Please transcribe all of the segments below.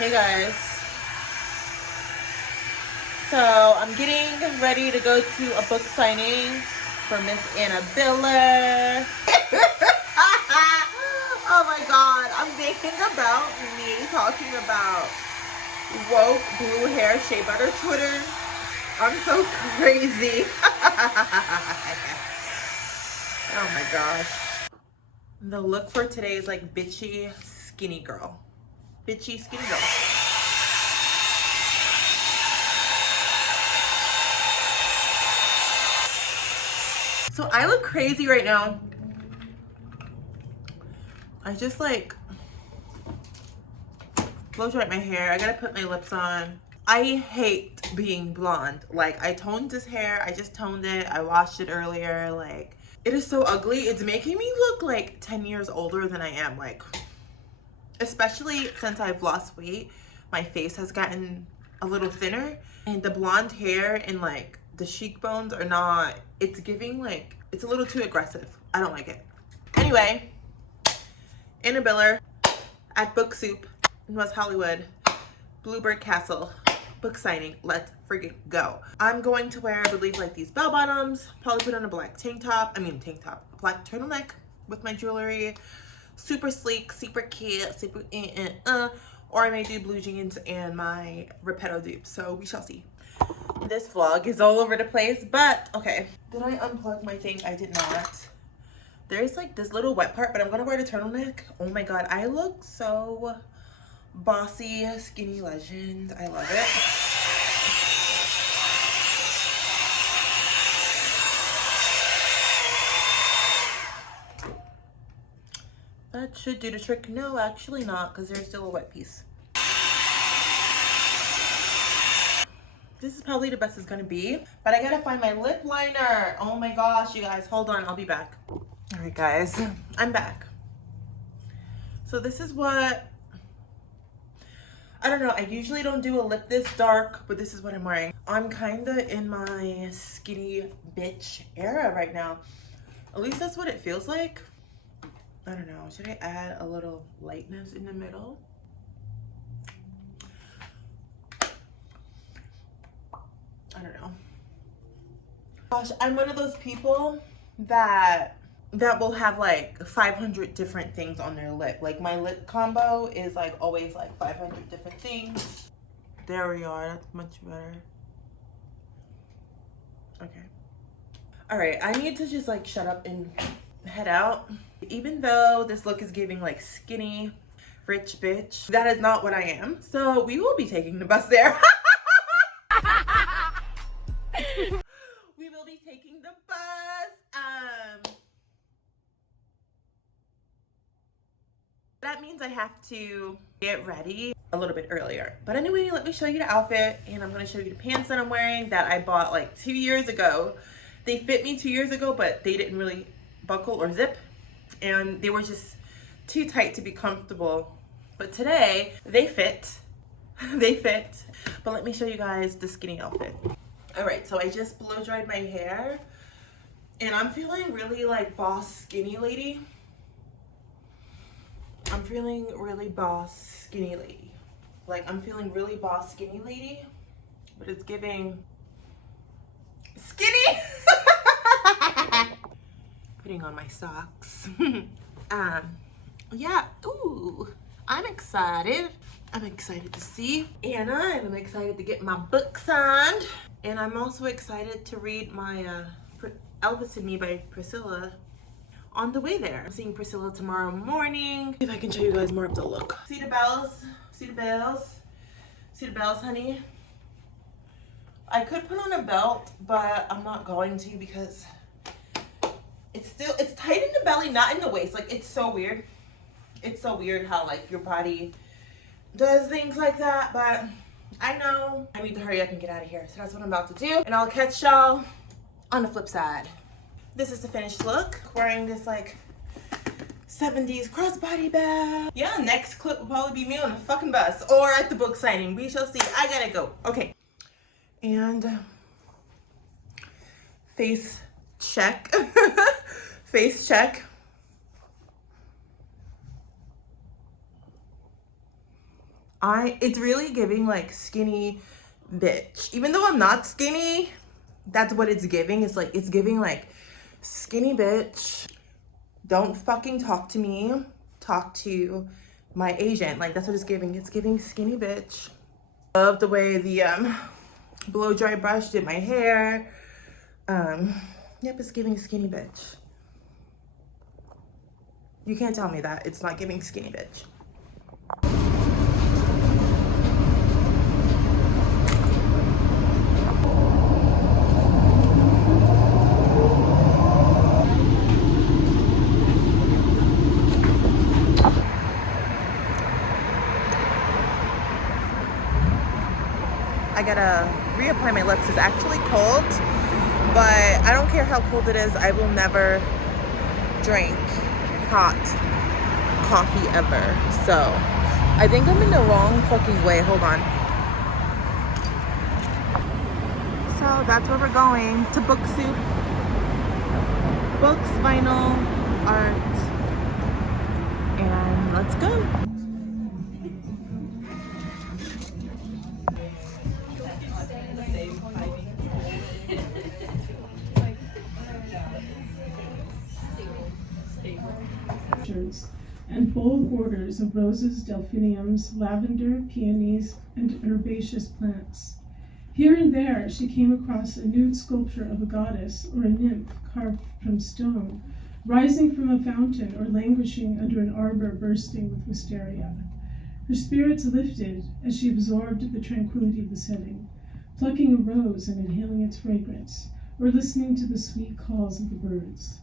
Hey guys, so I'm getting ready to go to a book signing for Miss Annabella. Oh my god, I'm thinking about me talking about woke blue hair shea butter Twitter. I'm so crazy. Oh my gosh. The look for today is like bitchy skinny girl. Bitchy skinny girl. So I look crazy right now. I just like blow dry my hair. I gotta put my lips on. I hate being blonde. Like, I toned this hair. I just toned it. I washed it earlier. Like, it is so ugly. It's making me look like 10 years older than I am. Like, especially since I've lost weight, my face has gotten a little thinner, and the blonde hair and like the cheekbones are not, it's giving like, it's a little too aggressive. I don't like it. Anyway, Annabella at Book Soup in West Hollywood, Bluebeard Castle, book signing. Let's freaking go. I'm going to wear, I believe, like these bell bottoms, probably put on a black tank top, a black turtleneck with my jewelry. Super sleek, super cute, super or I may do blue jeans and my Repetto dupe, so we shall see. This vlog is all over the place, but okay. Did I unplug my thing? I did not. There's like this little wet part, but I'm gonna wear the turtleneck. Oh my god, I look so bossy, skinny legend. I love it. That should do the trick. No, actually not, because there's still a wet piece. This is probably the best it's gonna be, but I gotta find my lip liner. Oh my gosh, you guys, hold on, I'll be back. All right, guys, I'm back. So this is what, I don't know, I usually don't do a lip this dark, but this is what I'm wearing. I'm kinda in my skinny bitch era right now. At least that's what it feels like. I don't know, should I add a little lightness in the middle? I don't know. Gosh, I'm one of those people that will have like 500 different things on their lip. Like my lip combo is like always like 500 different things. There we are, that's much better. Okay. All right, I need to just like shut up and head out. Even though this look is giving like skinny, rich bitch, that is not what I am. So we will be taking the bus there. We will be taking the bus. That means I have to get ready a little bit earlier. But anyway, let me show you the outfit, and I'm gonna show you the pants that I'm wearing that I bought like 2 years ago. They fit me 2 years ago, but they didn't really buckle or zip, and they were just too tight to be comfortable. But today, they fit. They fit. But let me show you guys the skinny outfit. All right, so I just blow dried my hair, and I'm feeling really like boss skinny lady. I'm feeling really boss skinny lady. Like, I'm feeling really boss skinny lady, but it's giving skinny. Putting on my socks. Yeah, ooh, I'm excited. I'm excited to see Anna, and I'm excited to get my book signed. And I'm also excited to read my Elvis and Me by Priscilla on the way there. I'm seeing Priscilla tomorrow morning. See if I can show you guys more of the look. See the bells? See the bells? See the bells, honey? I could put on a belt, but I'm not going to because it's tight in the belly, not in the waist. Like, it's so weird. It's so weird how like your body does things like that, but I know I need to hurry up and get out of here. So that's what I'm about to do. And I'll catch y'all on the flip side. This is the finished look. Wearing this like 70s crossbody bag. Yeah, next clip will probably be me on the fucking bus or at the book signing. We shall see. I gotta go. Okay. And face check. Face check. It's really giving like skinny bitch. Even though I'm not skinny, that's what it's giving. It's like, it's giving like skinny bitch. Don't fucking talk to me. Talk to my agent. Like, that's what it's giving. It's giving skinny bitch. Love the way the blow dry brush did my hair. Yep, it's giving skinny bitch. You can't tell me that it's not giving skinny bitch. I gotta reapply my lips. It's actually cold, but I don't care how cold it is. I will never drink hot coffee ever. So I think I'm in the wrong fucking way. Hold on. So that's where we're going, to Book Soup. Books, vinyl, art, and let's go. And bold borders of roses, delphiniums, lavender, peonies, and herbaceous plants. Here and there she came across a nude sculpture of a goddess or a nymph carved from stone, rising from a fountain or languishing under an arbor bursting with wisteria. Her spirits lifted as she absorbed the tranquility of the setting, plucking a rose and inhaling its fragrance, or listening to the sweet calls of the birds.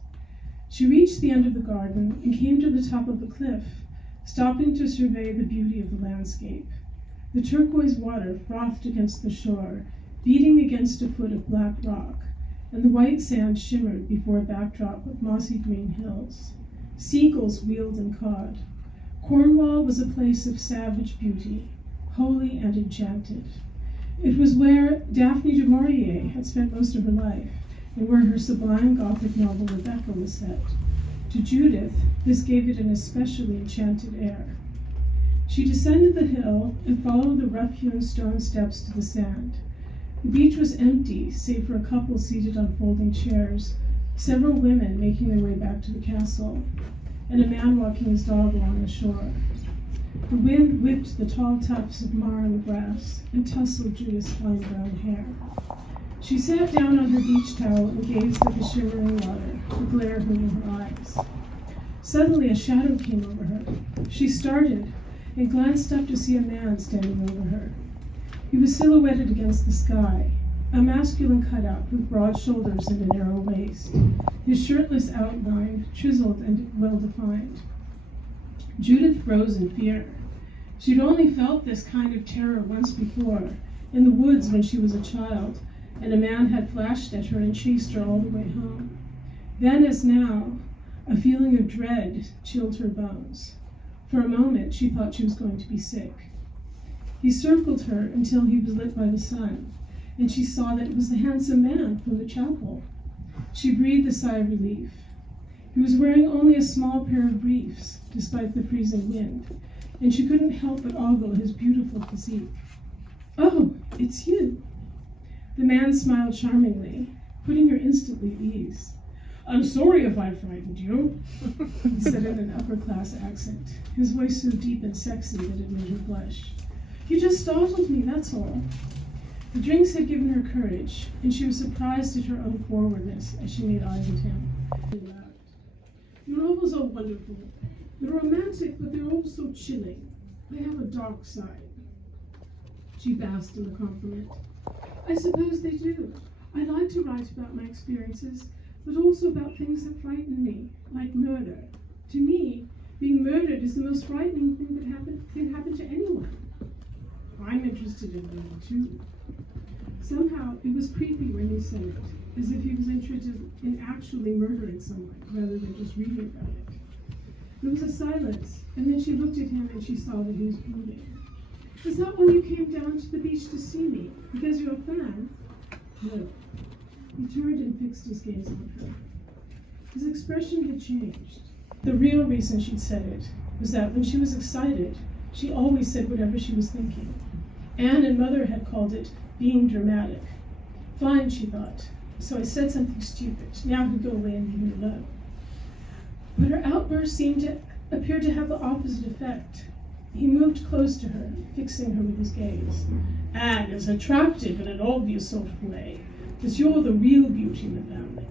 She reached the end of the garden and came to the top of the cliff, stopping to survey the beauty of the landscape. The turquoise water frothed against the shore, beating against a foot of black rock, and the white sand shimmered before a backdrop of mossy green hills. Seagulls wheeled and cawed. Cornwall was a place of savage beauty, holy and enchanted. It was where Daphne du Maurier had spent most of her life, and where her sublime Gothic novel Rebecca was set. To Judith, this gave it an especially enchanted air. She descended the hill and followed the rough-hewn stone steps to the sand. The beach was empty, save for a couple seated on folding chairs, several women making their way back to the castle, and a man walking his dog along the shore. The wind whipped the tall tufts of marram grass and tousled Judith's fine brown hair. She sat down on her beach towel and gazed at the shimmering water, the glare hurting her eyes. Suddenly a shadow came over her. She started and glanced up to see a man standing over her. He was silhouetted against the sky, a masculine cutout with broad shoulders and a narrow waist, his shirtless outline chiseled and well-defined. Judith froze in fear. She'd only felt this kind of terror once before, in the woods when she was a child, and a man had flashed at her and chased her all the way home. Then, as now, a feeling of dread chilled her bones. For a moment, she thought she was going to be sick. He circled her until he was lit by the sun, and she saw that it was the handsome man from the chapel. She breathed a sigh of relief. He was wearing only a small pair of briefs, despite the freezing wind, and she couldn't help but ogle his beautiful physique. "Oh, it's you." The man smiled charmingly, putting her instantly at ease. "I'm sorry if I frightened you," he said in an upper-class accent, his voice so deep and sexy that it made her blush. "You just startled me, that's all." The drinks had given her courage, and she was surprised at her own forwardness as she made eyes at him. "Your novels are wonderful. They're romantic, but they're also chilling. They have a dark side." She basked in the compliment. "I suppose they do. I like to write about my experiences, but also about things that frighten me, like murder. To me, being murdered is the most frightening thing that can happen to anyone." "I'm interested in them too." Somehow, it was creepy when he said it, as if he was interested in actually murdering someone, rather than just reading about it. There was a silence, and then she looked at him and she saw that he was brooding. "Is that why you came down to the beach to see me? Because you're a fan?" "No." He turned and fixed his gaze on her. His expression had changed. The real reason she'd said it was that when she was excited, She always said whatever she was thinking. Anne and Mother had called it being dramatic. Fine, she thought. So I said something stupid. Now I could go away and leave me alone. But her outburst seemed to appear to have the opposite effect. He moved close to her, fixing her with his gaze. Anne is attractive in an obvious sort of way, but you're the real beauty in the family.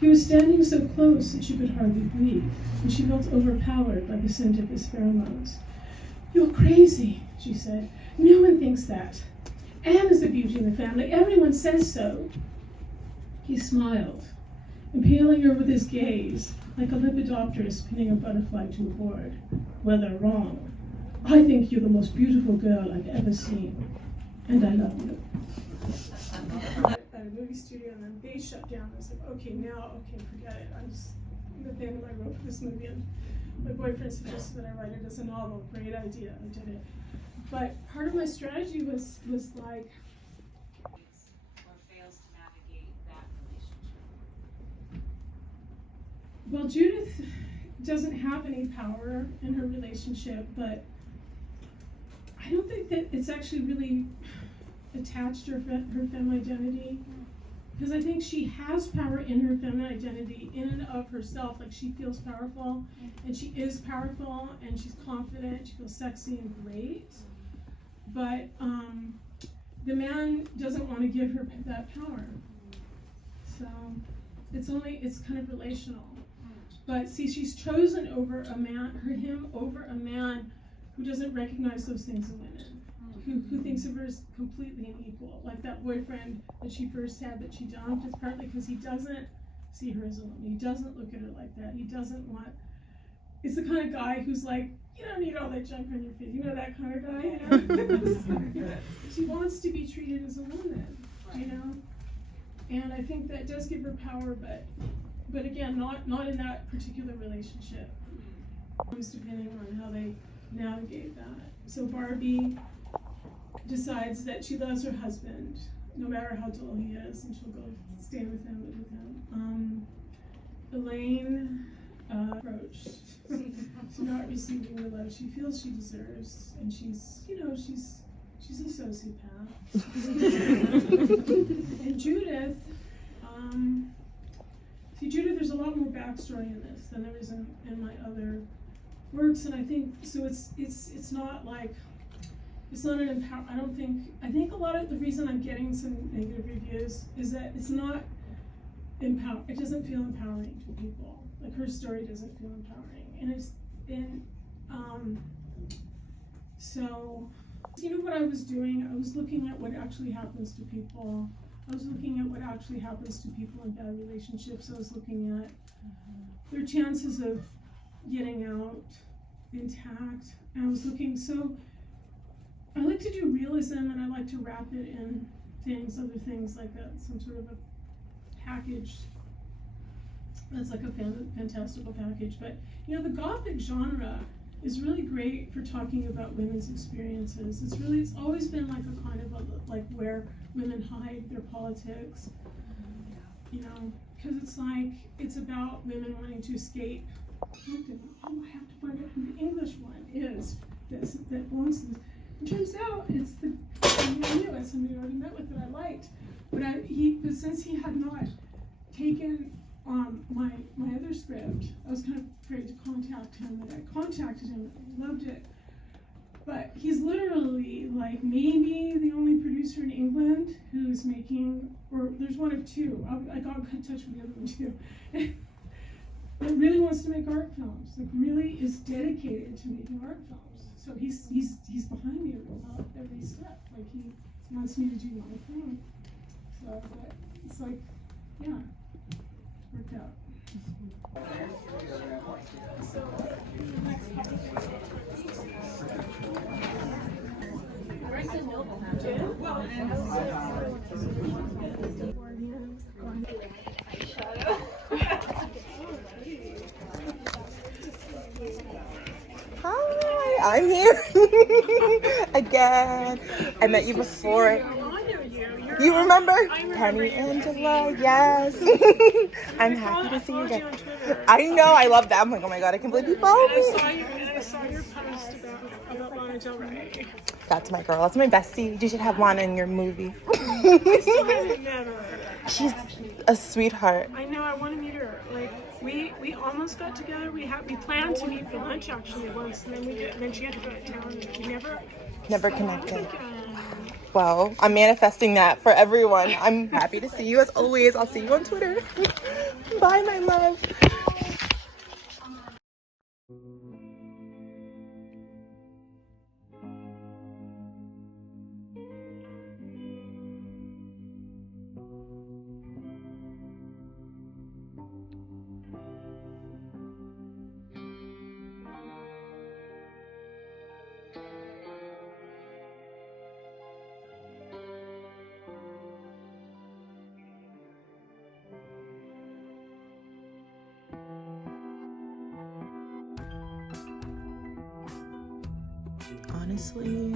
He was standing so close that she could hardly breathe, and she felt overpowered by the scent of his pheromones. You're crazy, she said. No one thinks that. Anne is the beauty in the family. Everyone says so. He smiled, impaling her with his gaze, like a lepidopterist pinning a butterfly to a board. Whether wrong, I think you're the most beautiful girl I've ever seen, and I love you. At a movie studio, and then they shut down. I was like, okay, forget it. I'm just at the end of my rope for this movie, and my boyfriend suggested that I write it as a novel. Great idea, I did it. But part of my strategy was like, or fails to navigate that relationship. well, Judith doesn't have any power in her relationship, but I don't think that it's actually really attached to her feminine identity, because I think she has power in her feminine identity in and of herself. Like, she feels powerful, and she is powerful, and she's confident, she feels sexy and great, but the man doesn't want to give her that power. So it's kind of relational. But see, she's chosen over him over a man who doesn't recognize those things in women, who thinks of her as completely unequal. Like that boyfriend that she first had that she dumped, it's partly because he doesn't see her as a woman. He doesn't look at her like that. He doesn't want, it's the kind of guy who's like, you don't need all that junk on your face. You know, that kind of guy, you know? She wants to be treated as a woman, you know? And I think that does give her power, but again, not in that particular relationship. It's depending on how they navigate that. So Barbie decides that she loves her husband, no matter how dull he is, and she'll go stay with him, live with him. Elaine approached. She's not receiving the love she feels she deserves, and she's a sociopath. And Judith, Judith, there's a lot more backstory in this than there is in my other works, and I think so. It's not like, it's not an empower. I think a lot of the reason I'm getting some negative reviews is that it's not empower. It doesn't feel empowering to people. Like, her story doesn't feel empowering, so you know what I was doing? I was looking at what actually happens to people. I was looking at what actually happens to people in bad relationships. I was looking at their chances of getting out intact. And I was looking, so I like to do realism, and I like to wrap it in other things like that, some sort of a package that's like a fantastical package. But you know, the Gothic genre is really great for talking about women's experiences. It's always been like a kind of like where women hide their politics, you know, because it's about women wanting to escape. Oh, I have to find out who the English one is that belongs to this. It turns out it's I knew it, somebody I already met with that I liked, but since he had not taken my other script, I was kind of afraid to contact him, and I contacted him, and I loved it. But he's literally like maybe the only producer in England who's making, or there's one of two. I got in touch with the other one too. That really wants to make art films. Like, really is dedicated to making art films. So he's behind me every step. Like, he wants me to do my thing. So but it's like, yeah, worked out. So next Hi, I'm here again. I met you before. You remember? Penny Angela, yes. I'm happy to see you again. I know, I love that. I'm like, oh my god, I can believe you followed me. I saw your post about about Lana Del Rey. That's my girl. That's my bestie. You should have Lana in your movie. I still haven't met her. She's a sweetheart. I know, I want to meet her. Like, we almost got together. We planned to meet for lunch actually once, and then we did. And then she had to go to town, and we Never saw connected. again. Well, I'm manifesting that for everyone. I'm happy to see you as always. I'll see you on Twitter. Bye, my love. Honestly,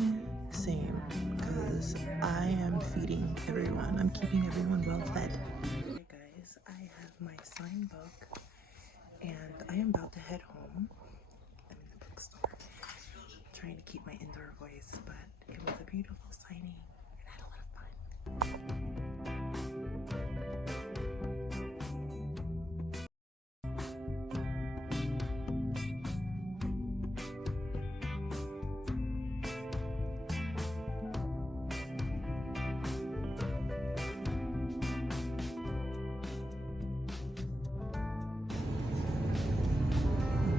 same, because I am feeding everyone. I'm keeping everyone well fed. Hey guys, I have my sign book and I am about to head home. I'm in the bookstore, trying to keep my indoor voice, but it was a beautiful signing and I had a lot of fun.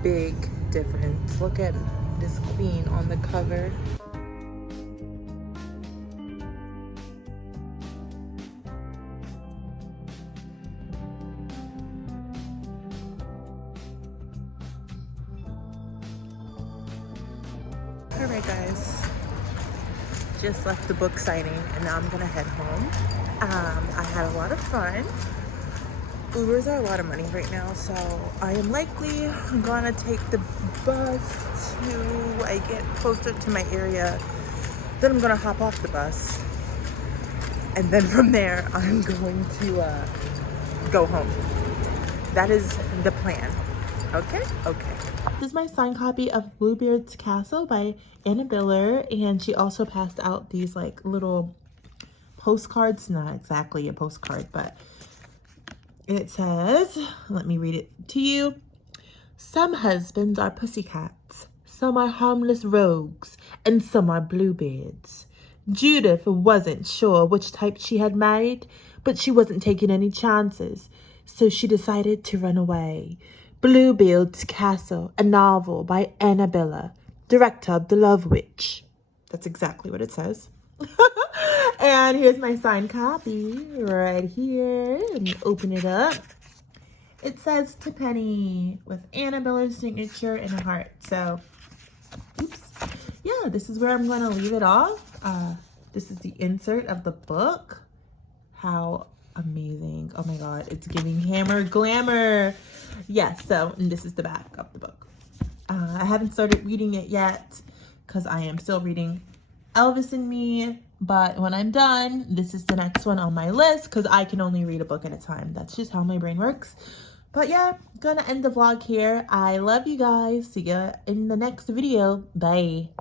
Big difference. Look at this queen on the cover. Alright guys, just left the book signing and now I'm gonna head home. I had a lot of fun. Ubers are a lot of money right now, so I am likely gonna take the bus till I get closer to my area. Then I'm gonna hop off the bus. And then from there, I'm going to go home. That is the plan. Okay? Okay. This is my signed copy of Bluebeard's Castle by Anna Biller, and she also passed out these like little postcards. Not exactly a postcard, but it says, let me read it to you. Some husbands are pussycats, some are harmless rogues, and some are Bluebeards. Judith wasn't sure which type she had married, but she wasn't taking any chances, so she decided to run away. Bluebeard's Castle, a novel by Anna Biller, director of The Love Witch. That's exactly what it says. And here's my signed copy right here. Let me open it up. It says to Penny with Anna Biller's signature and a heart. So, oops. Yeah, this is where I'm going to leave it off. This is the insert of the book. How amazing. Oh my god, it's giving Hammer glamour. Yes, so and this is the back of the book. I haven't started reading it yet because I am still reading Elvis and Me, but when I'm done, this is the next one on my list because I can only read a book at a time. That's just how my brain works. But yeah, gonna end the vlog here. I love you guys. See ya in the next video. Bye.